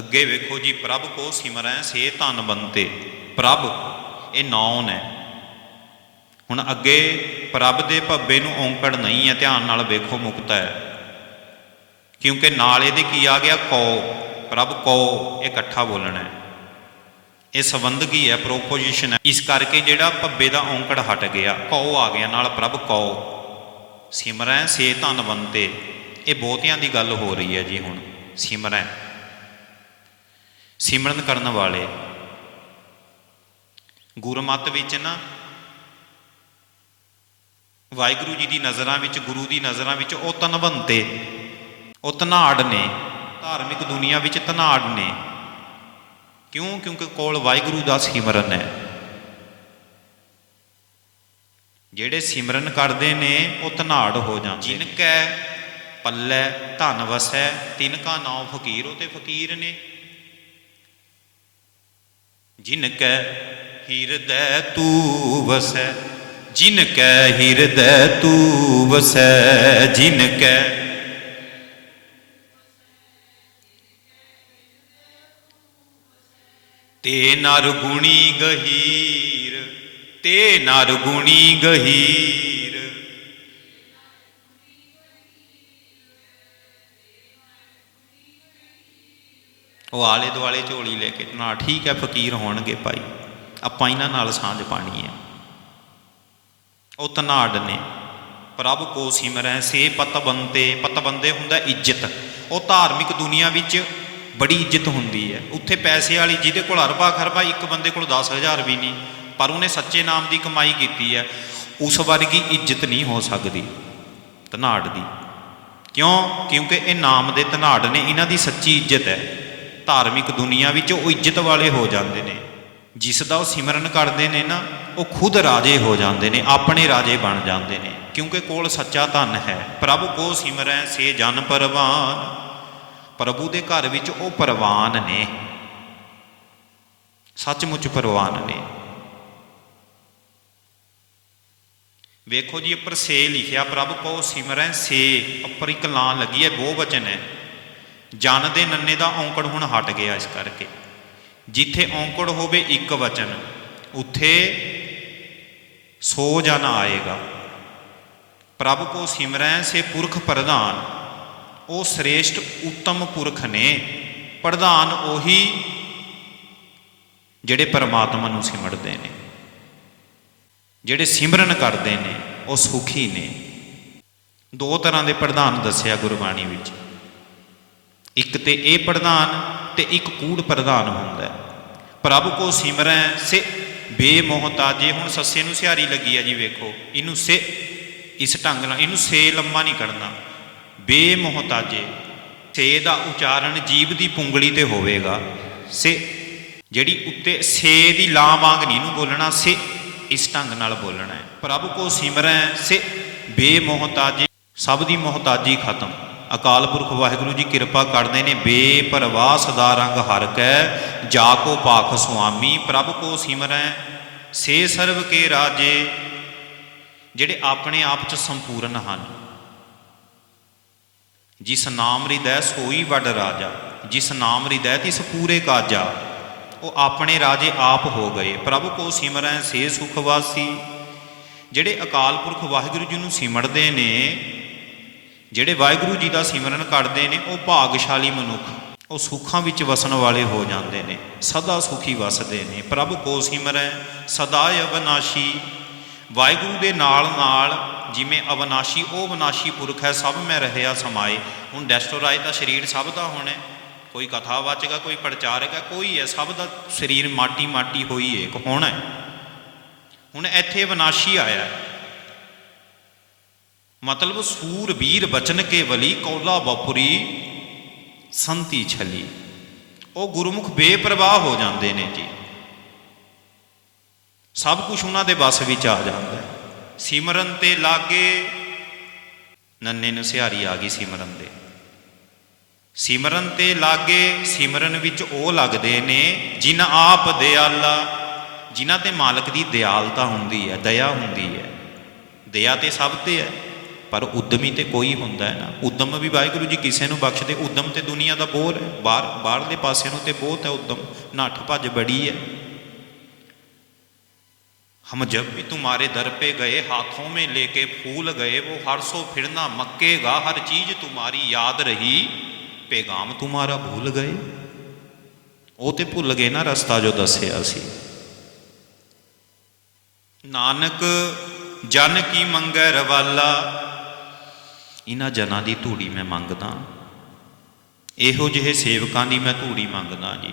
ਅੱਗੇ ਵੇਖੋ ਜੀ, ਪ੍ਰਭ ਕੋ ਸਿਮਰੈ ਸੇ ਧਨ ਬੰਤੇ। ਪ੍ਰਭ, ਇਹ ਨਾਉਨ ਹੈ। ਹੁਣ ਅੱਗੇ ਪ੍ਰਭ ਦੇ ਭੱਬੇ ਨੂੰ ਔਂਕੜ ਨਹੀਂ ਹੈ, ਧਿਆਨ ਨਾਲ ਵੇਖੋ ਮੁਕਤਾ ਹੈ। ਕਿਉਂਕਿ ਨਾਲ ਇਹਦੇ ਕੀ ਆ ਗਿਆ? ਕੋ। ਪ੍ਰਭ, ਕੋ, ਇਹ ਇਕੱਠਾ ਬੋਲਣਾ ਹੈ। ਇਹ ਸੰਬੰਧਕੀ ਹੈ ਪ੍ਰੋਪੋਜੀਸ਼ਨ ਹੈ। ਇਸ ਕਰਕੇ ਜਿਹੜਾ ਭੱਬੇ ਦਾ ਔਂਕੜ ਹਟ ਗਿਆ ਕਉ ਆ ਗਿਆ ਨਾਲ ਪ੍ਰਭ ਕਉ ਸਿਮਰੈ ਸੇ ਧਨ ਬੰਤੇ। ਇਹ ਬਹੁਤਿਆਂ ਦੀ ਗੱਲ ਹੋ ਰਹੀ ਹੈ ਜੀ ਹੁਣ, ਸਿਮਰੈ ਸਿਮਰਨ ਕਰਨ ਵਾਲੇ। ਗੁਰਮਤ ਵਿੱਚ ਨਾ ਵਾਹਿਗੁਰੂ ਜੀ ਦੀ ਨਜ਼ਰਾਂ ਵਿੱਚ, ਗੁਰੂ ਦੀ ਨਜ਼ਰਾਂ ਵਿੱਚ ਉਹ ਧਨਵੰਤੇ ਉਹ ਧਨਾੜ ਨੇ, ਧਾਰਮਿਕ ਦੁਨੀਆ ਵਿੱਚ ਧਨਾੜ ਨੇ। ਕਿਉਂ? ਕਿਉਂਕਿ ਕੋਲ ਵਾਹਿਗੁਰੂ ਦਾ ਸਿਮਰਨ ਹੈ। ਜਿਹੜੇ ਸਿਮਰਨ ਕਰਦੇ ਨੇ, ਉਹ ਧਨਾੜ ਹੋ ਜਾਂਦੇ ਜਿਨ ਕੈ ਪੱਲੇ ਧਨ ਵਸੈ ਤਿਨ ਕਾ ਨਾਮ ਫਕੀਰ, ਉਹ ਤੇ ਫਕੀਰ ਨੇ। ਜਿਨ ਕੈ ਹਿਰਦੈ ਤੂ ਵਸੈ, ਜਿਨ ਕੈ ਹਿਰਦੈ ਤੂ ਵਸੈ, ਜਿਨ ਕੈ ਤੇ ਨਰ ਗੁਣੀ ਗਹੀਰ, ਤੇ ਨਰ ਗੁਣੀ ਗਹੀਰ। ਉਹ ਆਲੇ ਦੁਆਲੇ ਝੋਲੀ ਲੈ ਕੇ, ਨਾ, ਠੀਕ ਹੈ, ਫਕੀਰ ਹੋਣਗੇ ਭਾਈ। ਆਪਾਂ ਇਹਨਾਂ ਨਾਲ ਸਾਂਝ ਪਾਣੀ ਹੈ। ਉਹ ਤਨਾੜ ਨੇ। ਪ੍ਰਭ ਕੋ ਸਿਮਰੈ, ਸੇ ਪਤਬੰਤੇ ਪਤਬੰਦੇ ਹੁੰਦਾ ਇੱਜ਼ਤ। ਉਹ ਧਾਰਮਿਕ ਦੁਨੀਆ ਵਿੱਚ ਬੜੀ ਇੱਜ਼ਤ ਹੁੰਦੀ ਹੈ। ਉੱਥੇ ਪੈਸੇ ਵਾਲੀ ਜਿਹਦੇ ਕੋਲ ਅਰਬਾ ਖਰਬਾ, ਇੱਕ ਬੰਦੇ ਕੋਲ 10000 ਵੀ ਨਹੀਂ, ਪਰ ਉਹਨੇ ਸੱਚੇ ਨਾਮ ਦੀ ਕਮਾਈ ਕੀਤੀ ਹੈ। ਉਸ ਵਰਗੀ ਇੱਜ਼ਤ ਨਹੀਂ ਹੋ ਸਕਦੀ ਧਨਾੜ ਦੀ। ਕਿਉਂ? ਕਿਉਂਕਿ ਇਹ ਨਾਮ ਦੇ ਧਨਾੜ ਨੇ, ਇਹਨਾਂ ਦੀ ਸੱਚੀ ਇੱਜ਼ਤ ਹੈ। ਧਾਰਮਿਕ ਦੁਨੀਆ ਵਿੱਚ ਉਹ ਇੱਜ਼ਤ ਵਾਲੇ ਹੋ ਜਾਂਦੇ ਨੇ। ਜਿਸ ਦਾ ਉਹ ਸਿਮਰਨ ਕਰਦੇ ਨੇ ਨਾ, ਉਹ ਖੁਦ ਰਾਜੇ ਹੋ ਜਾਂਦੇ ਨੇ, ਆਪਣੇ ਰਾਜੇ ਬਣ ਜਾਂਦੇ ਨੇ। ਕਿਉਂਕਿ ਕੋਲ ਸੱਚਾ ਧਨ ਹੈ। ਪ੍ਰਭੂ ਕੋ ਸਿਮਰੈ ਸੇ ਜਨ ਪਰਵਾਨ। ਪ੍ਰਭੂ ਦੇ ਘਰ ਵਿੱਚ ਉਹ ਪਰਵਾਨ ਨੇ। ਸੱਚਮੁੱਚ ਪਰਵਾਨ ਨੇ। ਵੇਖੋ ਜੀ, ਉੱਪਰ ਸੇ ਲਿਖਿਆ, ਪ੍ਰਭ ਕੋ ਸਿਮਰੈ ਸੇ, ਉੱਪਰ ਇੱਕ ਲਾਂ ਲੱਗੀ ਹੈ ਬਹੁ ਵਚਨ ਹੈ। ਜਨ ਦੇ ਨੰਨੇ ਦਾ ਔਂਕੜ ਹੁਣ ਹਟ ਗਿਆ ਇਸ ਕਰਕੇ। ਜਿੱਥੇ ਔਂਕੜ ਹੋਵੇ ਇੱਕ ਵਚਨ, ਉੱਥੇ ਸੋ ਜਨ ਆਏਗਾ। ਪ੍ਰਭ ਕੋ ਸਿਮਰੈ ਸੇ ਪੁਰਖ ਪ੍ਰਧਾਨ ਉਹ ਸ੍ਰੇਸ਼ਟ ਉੱਤਮ ਪੁਰਖ ਨੇ। ਪ੍ਰਧਾਨ ਉਹੀ ਜਿਹੜੇ ਪਰਮਾਤਮਾ ਨੂੰ ਸਿਮਰਦੇ ਨੇ, ਜਿਹੜੇ ਸਿਮਰਨ ਕਰਦੇ ਨੇ, ਉਹ ਸੁਖੀ ਨੇ। ਦੋ ਤਰ੍ਹਾਂ ਦੇ ਪ੍ਰਧਾਨ ਦੱਸਿਆ ਗੁਰਬਾਣੀ ਵਿੱਚ। ਇੱਕ ਤੇ ਇਹ ਪ੍ਰਧਾਨ ਤੇ ਇੱਕ ਕੂੜ ਪ੍ਰਧਾਨ ਹੁੰਦਾ ਹੈ। ਪ੍ਰਭ ਕੋ ਸਿਮਰੈ ਸੇ ਬੇਮੋਹਤਾਜੇ ਹੁਣ ਸੱਸੇ ਨੂੰ ਸਿਹਾਰੀ ਲੱਗੀ ਆ ਜੀ ਵੇਖੋ, ਇਹਨੂੰ ਸੇ ਇਸ ਢੰਗ ਨਾਲ, ਇਹਨੂੰ ਸੇ ਲੰਮਾ ਨਹੀਂ ਕੱਢਣਾ। ਬੇਮੋਹਤਾਜੇ ਸੇ ਦਾ ਉਚਾਰਨ ਜੀਭ ਦੀ ਪੁੰਗਲੀ ਤੇ ਹੋਵੇਗਾ। ਸੇ ਜਿਹੜੀ ਉੱਤੇ ਸੇ ਦੀ ਲਾਂ ਵਾਂਗ ਨਹੀਂ ਨੂੰ ਬੋਲਣਾ, ਸੇ ਇਸ ਢੰਗ ਨਾਲ ਬੋਲਣਾ ਹੈ। ਪ੍ਰਭ ਕੋ ਸਿਮਰੈ ਸੇ ਬੇਮੋਹਤਾਜੇ ਸਭ ਦੀ ਮੋਹਤਾਜੀ ਖਤਮ। ਅਕਾਲ ਪੁਰਖ ਵਾਹਿਗੁਰੂ ਜੀ, ਕਿਰਪਾ ਕਰਦੇ ਨੇ। ਬੇਪਰਵਾਹ ਸਦਾ ਰੰਗ ਹਰ ਕੈ, ਜਾ ਕੋ ਪਾਖ ਸੁਆਮੀ, ਪ੍ਰਭ ਕੋ ਸਿਮਰੈ, ਸੇ ਸਰਬ ਕੇ ਰਾਜੇ, ਜਿਹੜੇ ਆਪਣੇ ਆਪ ਚ ਸੰਪੂਰਨ ਹਨ। ਜਿਸ ਨਾਮ ਰਿਦੈ ਸੋਈ ਵੱਡ ਰਾਜਾ, ਜਿਸ ਨਾਮ ਰਿਦੈ ਤਿਸ ਪੂਰੇ ਕਾਜਾ, ਉਹ ਆਪਣੇ ਰਾਜੇ ਆਪ ਹੋ ਗਏ। ਪ੍ਰਭ ਕੋ ਸਿਮਰੈ, ਸੇ ਸੁਖ ਵਾਸੀ। ਜਿਹੜੇ ਅਕਾਲ ਪੁਰਖ ਵਾਹਿਗੁਰੂ ਜੀ ਨੂੰ ਸਿਮਰਦੇ ਨੇ ਜਿਹੜੇ ਵਾਹਿਗੁਰੂ ਜੀ ਦਾ ਸਿਮਰਨ ਕਰਦੇ ਨੇ, ਉਹ ਭਾਗਸ਼ਾਲੀ ਮਨੁੱਖ, ਉਹ ਸੁੱਖਾਂ ਵਿੱਚ ਵਸਣ ਵਾਲੇ ਹੋ ਜਾਂਦੇ ਨੇ, ਸਦਾ ਸੁਖੀ ਵਸਦੇ ਨੇ ਪ੍ਰਭ ਕੋ ਸਿਮਰੈ, ਸਦਾ ਅਵਨਾਸ਼ੀ ਵਾਹਿਗੁਰੂ ਦੇ ਨਾਲ ਨਾਲ ਜਿਵੇਂ ਅਵਨਾਸ਼ੀ, ਉਹ ਅਵਨਾਸ਼ੀ ਪੁਰਖ ਹੈ, ਸਭ ਮੈਂ ਰਹਿਆ ਸਮਾਏ ਹੁਣ ਡੈਸਟੋਰਾਏ ਦਾ ਸਰੀਰ ਸਭ ਦਾ ਹੋਣਾ ਹੈ। ਕੋਈ ਕਥਾਵਾਚਕ ਹੈ ਕੋਈ ਪ੍ਰਚਾਰਕ ਹੈ, ਕੋਈ ਹੈ, ਸਭ ਦਾ ਸਰੀਰ ਮਾਟੀ ਮਾਟੀ ਹੋਈ ਹੈ ਇੱਕ ਹੋਣਾ ਹੈ। ਹੁਣ ਇੱਥੇ ਅਵਨਾਸ਼ੀ ਆਇਆ ਹੈ। ਮਤਲਬ ਸੂਰਬੀਰ ਬਚਨ ਕੇ ਵਲੀ ਕੌਲਾ ਬਪੁਰੀ ਸੰਤੀ ਛਲੀ। ਉਹ ਗੁਰਮੁਖ ਬੇਪਰਵਾਹ ਹੋ ਜਾਂਦੇ ਨੇ ਜੀ। ਸਭ ਕੁਝ ਉਹਨਾਂ ਦੇ ਵੱਸ ਵਿੱਚ ਆ ਜਾਂਦਾ ਹੈ। ਸਿਮਰਨ ਤੇ ਲਾਗੇ ਨੰਨੇ ਨੂੰ ਸਿਹਾਰੀ ਆ ਗਈ ਸਿਮਰਨ ਦੇ। ਸਿਮਰਨ ਤੇ ਲਾਗੇ ਸਿਮਰਨ ਵਿੱਚ ਉਹ ਲੱਗਦੇ ਨੇ ਜਿਨ ਆਪ ਦਿਆਲਾ। ਜਿਨ੍ਹਾਂ ਤੇ ਮਾਲਕ ਦੀ ਦਿਆਲਤਾ ਹੁੰਦੀ ਹੈ, ਦਇਆ ਹੁੰਦੀ ਹੈ। ਦਇਆ ਤੇ ਸਭ ਤੇ ਹੈ। ਪਰ ਉਦਮੀ ਤੇ ਕੋਈ ਹੁੰਦਾ ਹੈ ਨਾ ਉਦਮ ਵੀ ਵਾਹਿਗੁਰੂ ਜੀ ਕਿਸੇ ਨੂੰ ਬਖਸ਼ਦੇ ਉਦਮ ਤੇ ਦੁਨੀਆ ਦਾ ਬੋਰ ਹੈ ਬਾਹਰ ਬਾਹਰਲੇ ਪਾਸੇ ਨੂੰ ਤੇ ਬਹੁਤ ਹੈ ਉਦਮ ਨੱਠ ਭੱਜ ਬੜੀ ਹੈ हम जब भी तुम्हारे दर पे गए हाथों में लेके फूल गए वो हर सो फिरना मक्केगा हर चीज तुम्हारी याद रही पैगाम तुम्हारा भूल गए ਉਹ ਤੇ ਭੁੱਲ ਗਏ ਨਾ ਰਸਤਾ ਜੋ ਦੱਸਿਆ ਸੀ ਨਾਨਕ ਜਨ ਕੀ ਮੰਗੈ ਰਵਾਲਾ ਇਹਨਾਂ ਜਨਾਂ ਦੀ ਧੂੜੀ ਮੈਂ ਮੰਗਦਾ। ਇਹੋ ਜਿਹੇ ਸੇਵਕਾਂ ਦੀ ਮੈਂ ਧੂੜੀ ਮੰਗਦਾ ਜੀ।